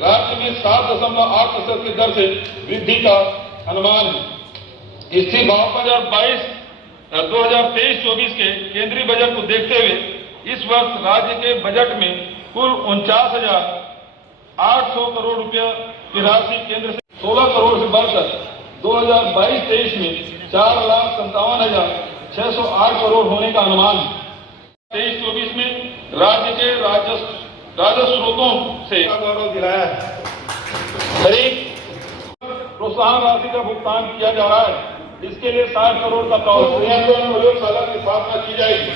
राज्य में 7.8% की दर से वृद्धि का अनुमान है। स्थिर भाव 2023-24 के केंद्रीय बजट को देखते हुए इस वर्ष राज्य के बजट में कुल 49,800 करोड़ रुपया की राशि केंद्र से 16 करोड़ से बढ़कर 2022-23 में 4,57,608 करोड़ होने का अनुमान है। 23-24 में राज्य के राजस्व स्रोतों से गौरव दिलाया है। खरीफ प्रोत्साहन राशि का भुगतान किया जा रहा है। इसके लिए 60 करोड़ का प्रावधान प्रयोगशाला की स्थापना की जाएगी।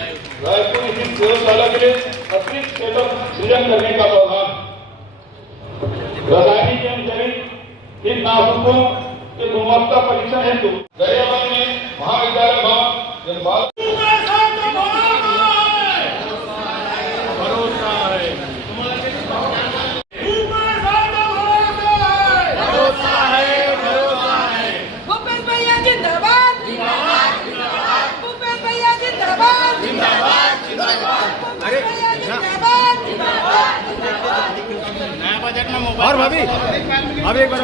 रायपुर स्थित प्रयोगशाला के लिए अतिरिक्त सेटअप सृजन करने का प्रावधान। रासायनिक एवं जैविक कीटनाशकों के गुणवत्ता परीक्षण हेतु गरियाबंद में महाविद्यालय भवन जनबाल और भाभी एक बार